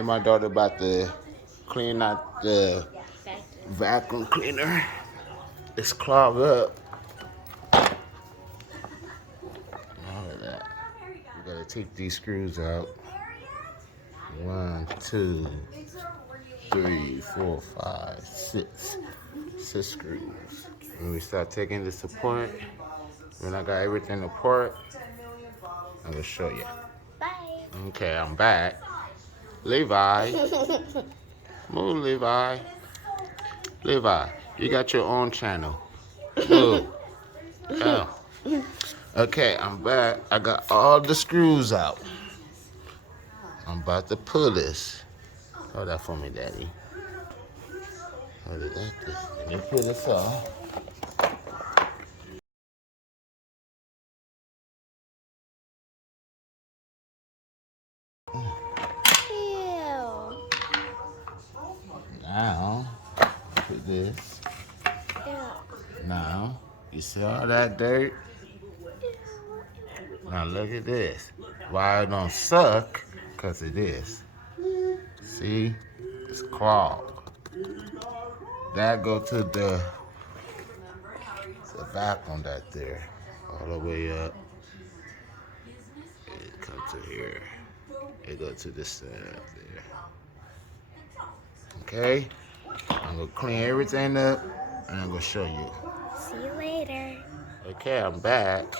and my daughter about to clean out the vacuum cleaner. It's clogged up. All of that. We gotta take these screws out. 1, 2, 3, 4, 5, 6. 6 screws. When we start taking this apart, when I got everything apart, I'm gonna show you. Bye. Okay, I'm back. Levi. Move, Levi. Levi, you got your own channel. Move. Oh. Okay, I'm back. I got all the screws out. I'm about to pull this. Hold that for me, Daddy. Hold it like this. Let me pull this off. Ew. Now, put this. Ew. Now, you see all that dirt? Now look at this. Why it don't suck? Because it is. See? It's clogged. That go to the vacuum that there. All the way up. It come to here. It go to this side there. Okay? I'm gonna clean everything up and I'm gonna show you. See you later. Okay, I'm back.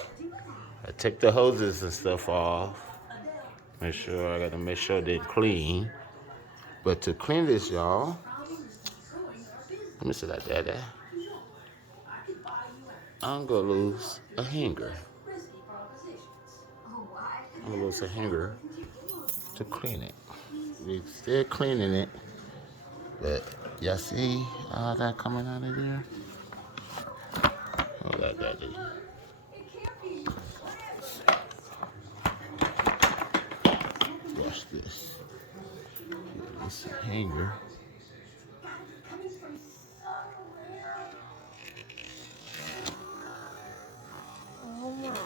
I took the hoses and stuff off. I gotta make sure they're clean. But to clean this, y'all, let me see that there. I'm gonna lose a hanger. I'm gonna lose a hanger to clean it. We're still cleaning it, but y'all see all that coming out of there? Oh, that is. Watch this. This hanger. Oh my God.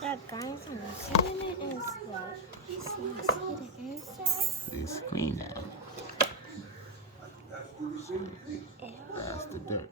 That guys, I'm seeing it inside. You see the inside? It's clean now. Ew. That's the dirt.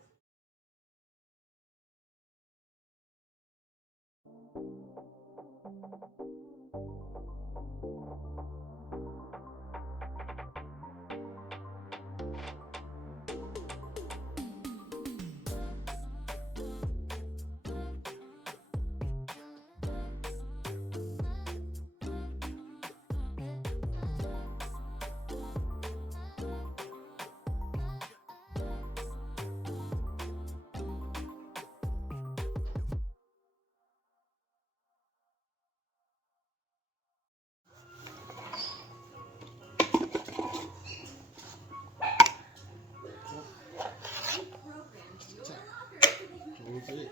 Move it.